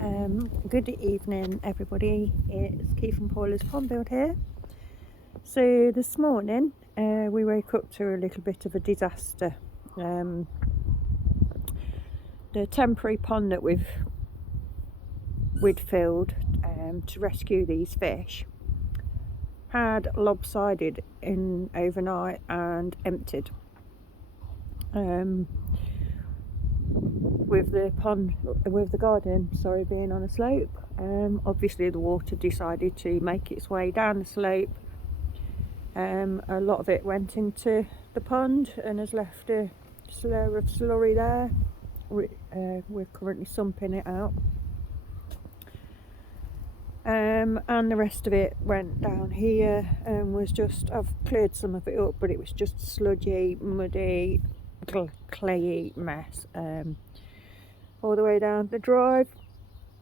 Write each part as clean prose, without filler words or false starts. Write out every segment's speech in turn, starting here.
Good evening, everybody. It's Keith and Paula's Pond Build here. So this morning we woke up to a little bit of a disaster. The temporary pond that we'd filled to rescue these fish had lopsided in overnight and emptied. With the garden being on a slope, obviously the water decided to make its way down the slope. A lot of it went into the pond and has left a slur of slurry there. We're currently sumping it out, and the rest of it went down here and was just, I've cleared some of it up, but it was just a sludgy, muddy, clayey mess all the way down the drive.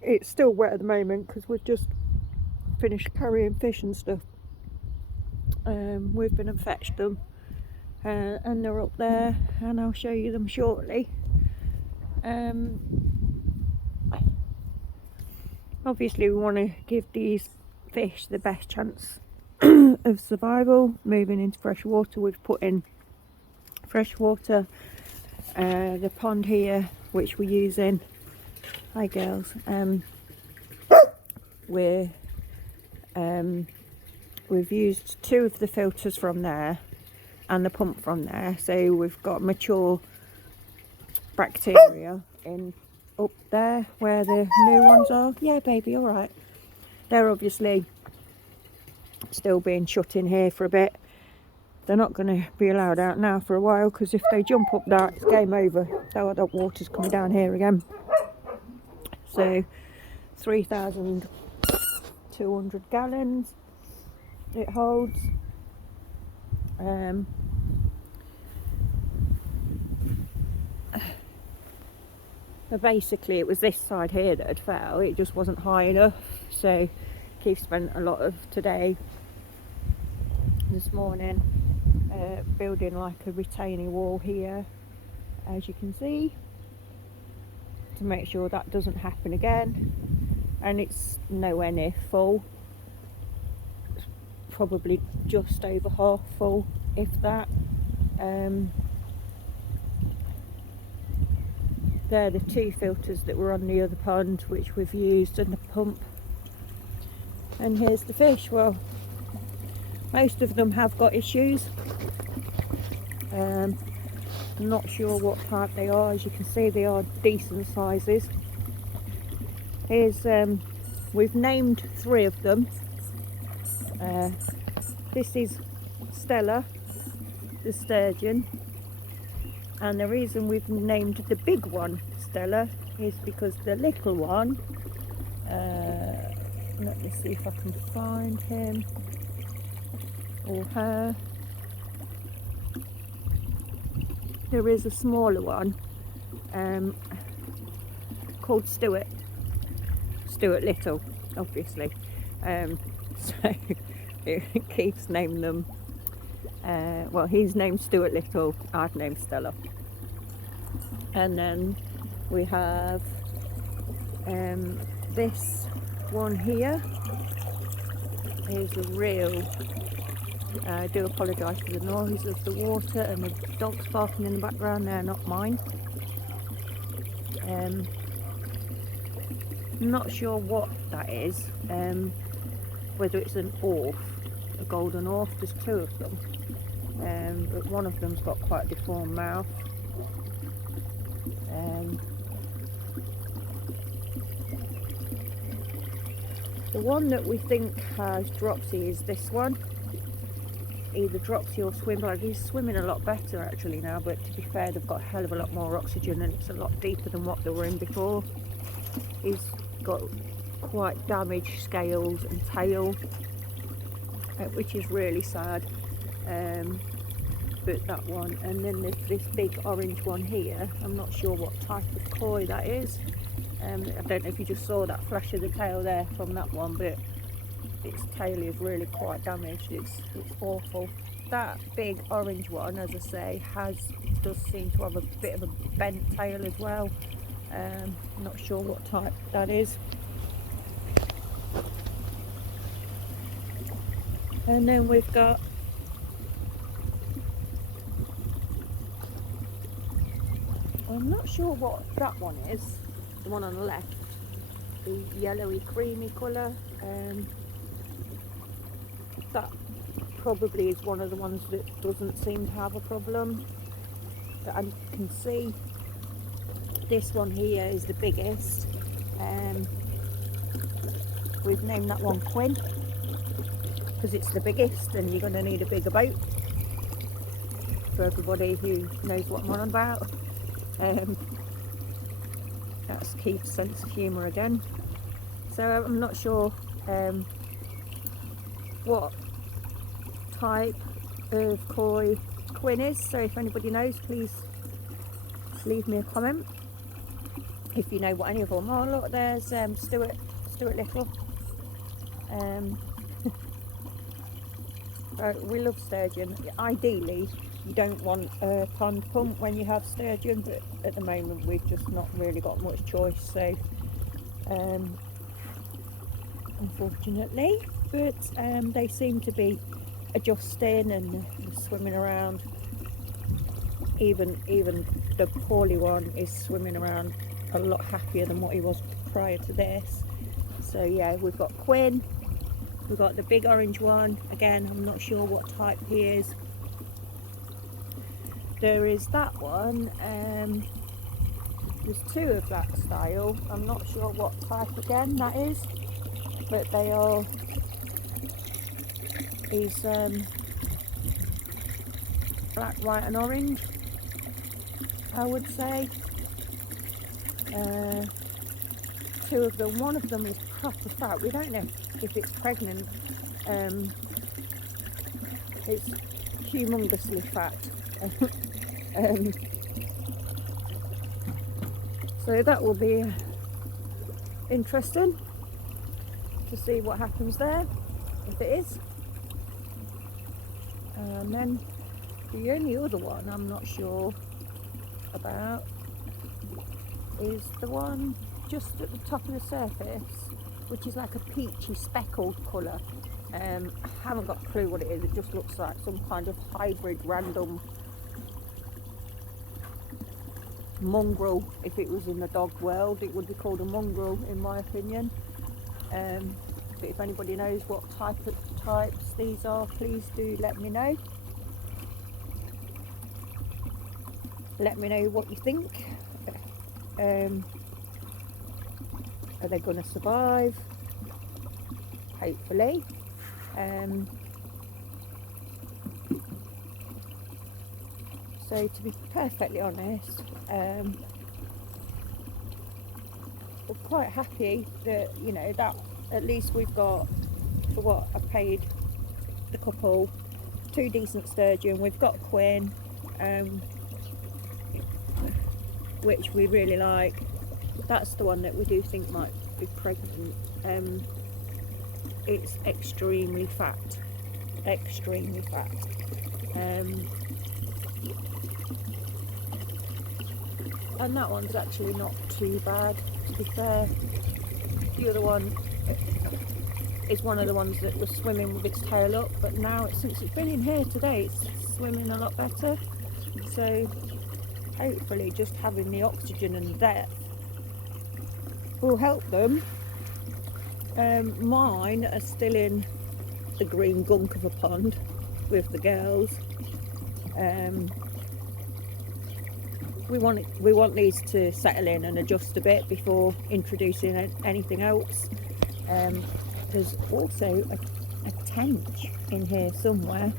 It's still wet at the moment because we've just finished carrying fish and stuff. We've been and fetched them, and they're up there, and I'll show you them shortly. Obviously we want to give these fish the best chance of survival moving into fresh water. We've put in fresh water. The pond here, which we're using, hi girls, we've used 2 of the filters from there and the pump from there, so we've got mature bacteria in up there where the new ones are. Yeah baby, all right. They're obviously still being shut in here for a bit. They're not going to be allowed out now for a while, because if they jump up that, it's game over. That water's coming down here again. So 3,200 gallons it holds. Basically it was this side here that had fell. It just wasn't high enough, so Keith spent a lot of today, this morning, building like a retaining wall here, as you can see, to make sure that doesn't happen again. And it's nowhere near full. It's probably just over half full, if that. They're the 2 filters that were on the other pond, which we've used, and the pump. And here's the fish. Well, most of them have got issues. I'm not sure what type they are. As you can see, they are decent sizes. Here's we've named 3 of them. This is Stella, the sturgeon, and the reason we've named the big one Stella is because the little one, let me see if I can find him or her. There is a smaller one called Stuart Little, obviously. So Keith's named them. Well, he's named Stuart Little, I've named Stella. And then we have this one here is a real, I do apologise for the noise of the water and the dogs barking in the background. They're not mine. Not sure what that is, whether it's an orf, a golden orf. There's 2 of them, but one of them's got quite a deformed mouth. The one that we think has dropsy is this one, either dropsy or swim bladder. He's swimming a lot better actually now, but to be fair, they've got a hell of a lot more oxygen and it's a lot deeper than what they were in before. He's got quite damaged scales and tail, which is really sad. But that one, and then there's this big orange one here. I'm not sure what type of koi that is. I don't know if you just saw that flash of the tail there from that one, but its tail is really quite damaged. It's awful. That big orange one, as I say, does seem to have a bit of a bent tail as well. Not sure what type that is. And then we've got I'm not sure what that one is, the one on the left, the yellowy creamy colour. That probably is one of the ones that doesn't seem to have a problem that I can see. This one here is the biggest. We've named that one Quinn because it's the biggest, and you're going to need a bigger boat for everybody who knows what I'm on about. That's Keith's sense of humour again. So I'm not sure what type of koi Quinn is, so if anybody knows, please leave me a comment if you know what any of them are. Look, there's Stuart Little. We love sturgeon. Ideally you don't want a pond pump when you have sturgeon, but at the moment we've just not really got much choice, so unfortunately, but they seem to be adjusting and swimming around. Even the poorly one is swimming around a lot happier than what he was prior to this. So yeah, we've got Quinn, we've got the big orange one. Again, I'm not sure what type he is. There is that one. There's two of that style. I'm not sure what type again that is, but they are. He's black, white, and orange, I would say. Two of them. One of them is proper fat. We don't know if it's pregnant. It's humongously fat. So that will be interesting to see what happens there, if it is. And then the only other one I'm not sure about is the one just at the top of the surface, which is like a peachy speckled colour. I haven't got a clue what it is. It just looks like some kind of hybrid random mongrel. If it was in the dog world, it would be called a mongrel in my opinion. But if anybody knows what types these are, please do let me know. Let me know what you think. Are they going to survive? Hopefully. So to be perfectly honest, we're quite happy that, you know, that at least we've got, for what I paid the couple, 2 decent sturgeon. We've got Quinn, which we really like. That's the one that we do think might be pregnant. It's extremely fat, and that one's actually not too bad, to be fair. The other one is one of the ones that was swimming with its tail up, but now since it's been in here today, it's swimming a lot better. So hopefully just having the oxygen and depth will help them. Mine are still in the green gunk of a pond with the girls. We want these to settle in and adjust a bit before introducing anything else. There's also a tench in here somewhere.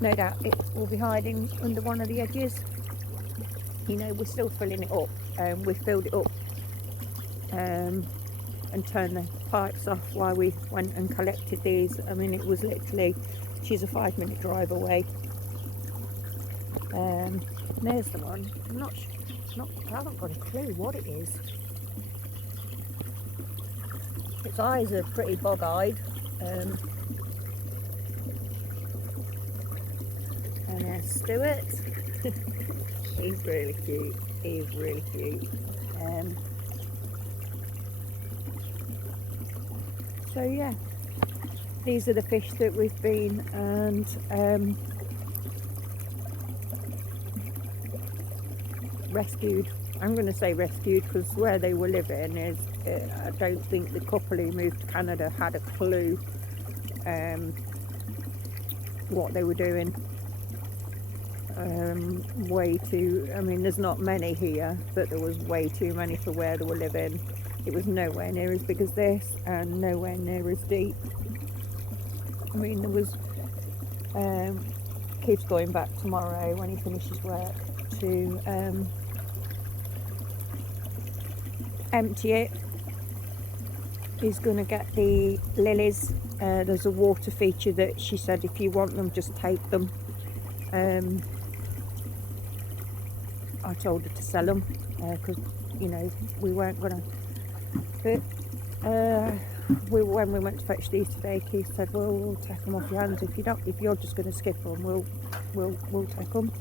No doubt it will be hiding under one of the edges. You know, we're still filling it up. We filled it up and turned the pipes off while we went and collected these. I mean, it was literally, she's a 5-minute drive away. There's the one. I haven't got a clue what it is. Its eyes are pretty bog-eyed. And there's Stuart. He's really cute. So yeah, these are the fish that we've been and rescued. I'm going to say rescued because where they were living is, I don't think the couple who moved to Canada had a clue what they were doing. I mean, there's not many here, but there was way too many for where they were living. It was nowhere near as big as this and nowhere near as deep. I mean, there was Keith's going back tomorrow when he finishes work to empty it. He's going to get the lilies. There's a water feature that she said if you want them, just take them. I told her to sell them because you know we weren't gonna. But when we went to fetch these today, Keith said, "Well, we'll take them off your hands. If you're just going to skip them, we'll take them."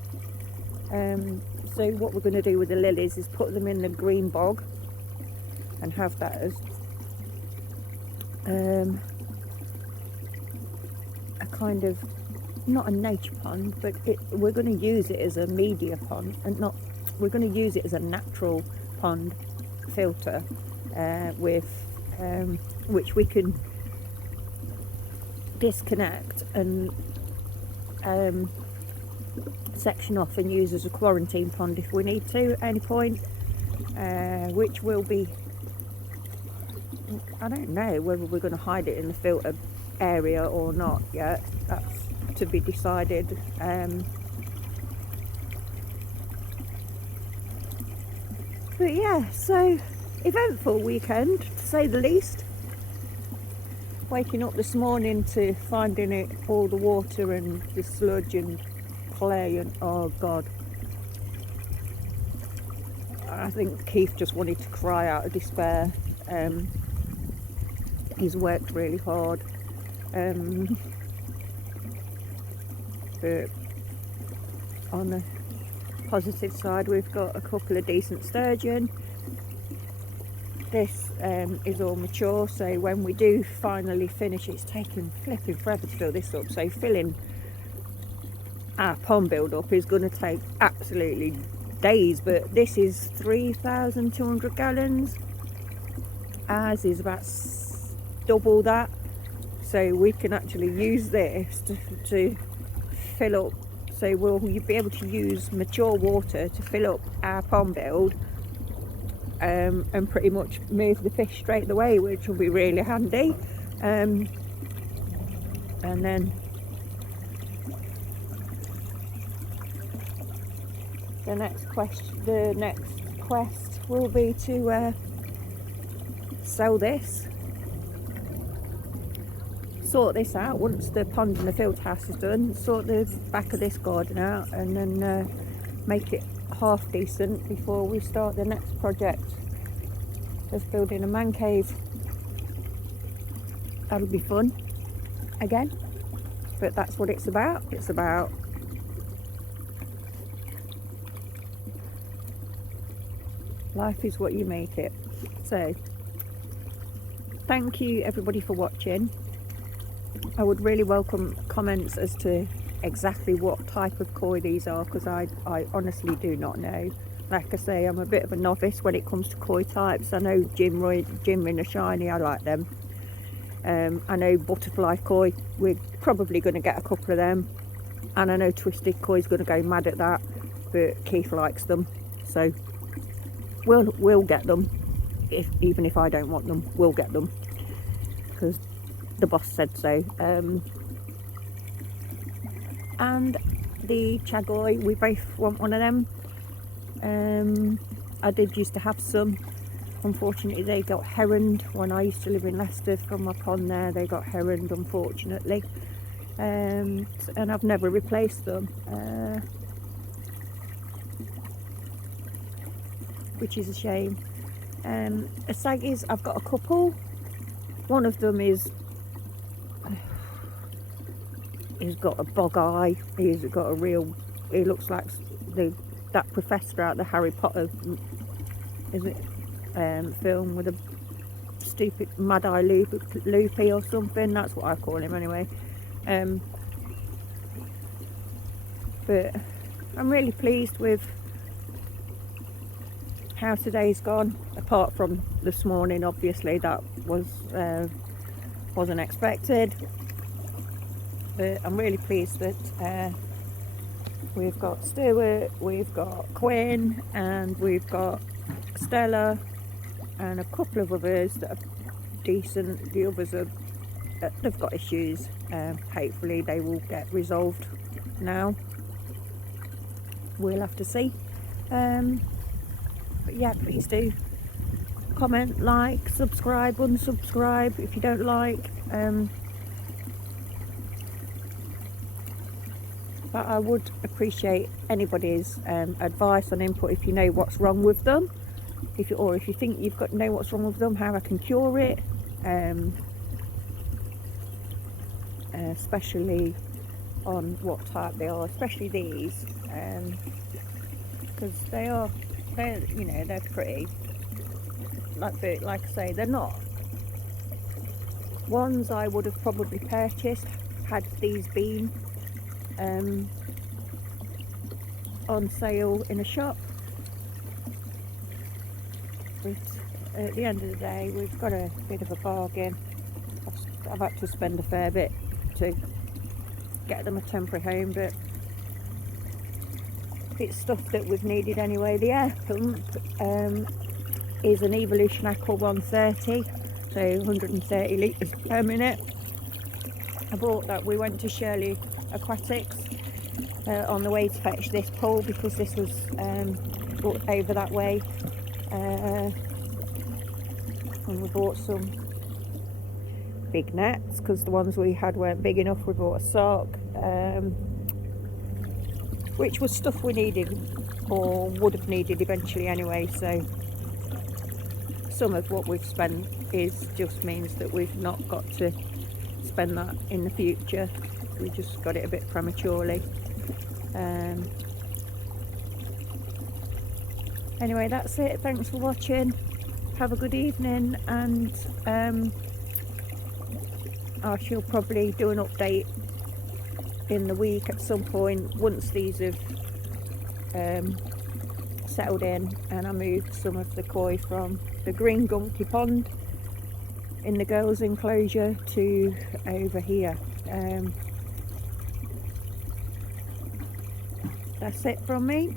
So what we're going to do with the lilies is put them in the green bog and have that as a kind of, not a nature pond, but we're going to use it as a media pond, and we're going to use it as a natural pond filter with which we can disconnect and section off and use as a quarantine pond if we need to at any point, which will be, I don't know whether we're going to hide it in the filter area or not yet. That's to be decided. But yeah, so eventful weekend to say the least. Waking up this morning to finding it all the water and the sludge and clay and oh god, I think Keith just wanted to cry out of despair. He's worked really hard, but on the positive side we've got a couple of decent sturgeon. This is all mature, so when we do finally finish, it's taken flipping forever to fill this up, so filling our pond build up is going to take absolutely days, but this is 3,200 gallons. Ours is about double that, so we can actually use this to fill up, so we'll be able to use mature water to fill up our pond build and pretty much move the fish straight away, which will be really handy. And then the next quest will be to sell this, sort this out once the pond and the filter house is done, sort the back of this garden out, and then make it half decent before we start the next project of building a man cave. That'll be fun again, but that's what it's about. It's about life is what you make it. So thank you everybody for watching. I would really welcome comments as to exactly what type of koi these are, because I honestly do not know. Like I say, I'm a bit of a novice when it comes to koi types. I know Jim and a shiny, I like them. I know butterfly koi, we're probably going to get a couple of them, and I know twisted koi is going to go mad at that, but Keith likes them, so we'll get them. Even if I don't want them, we'll get them because the boss said so. And the chagoi, we both want one of them. I did used to have some. Unfortunately they got heroned when I used to live in Leicester. From my pond there, they got heroned, unfortunately, and I've never replaced them, which is a shame. Asagis, I've got a couple. One of them he's got a bog eye. He's got a real, he looks like that professor out the Harry Potter, is it film with a stupid mad eye loopy or something. That's what I call him anyway. But I'm really pleased with how today's gone, apart from this morning. Obviously that wasn't expected, but I'm really pleased that we've got Stuart, we've got Quinn, and we've got Stella, and a couple of others that are decent. The others are, they've got issues. Hopefully they will get resolved now. We'll have to see. But yeah, please do comment, like, subscribe, unsubscribe if you don't like. But I would appreciate anybody's advice and input if you know what's wrong with them, if you think you've got to know what's wrong with them, how I can cure it, especially on what type they are, especially these, because they're pretty, like I say, they're not ones I would have probably purchased had these been on sale in a shop. But at the end of the day, we've got a bit of a bargain. I've had to spend a fair bit to get them a temporary home, but it's stuff that we've needed anyway. The air pump is an Evolution Aqua 130, so 130 litres per minute. I bought that. We went to Shirley Aquatics on the way to fetch this pole, because this was brought over that way, and we bought some big nets because the ones we had weren't big enough. We bought a sock, which was stuff we needed or would have needed eventually anyway. So some of what we've spent just means that we've not got to spend that in the future. We just got it a bit prematurely. Anyway, that's it. Thanks for watching. Have a good evening, and I shall probably do an update in the week at some point once these have settled in, and I moved some of the koi from the green gunky pond in the girls' enclosure to over here. That's it from me.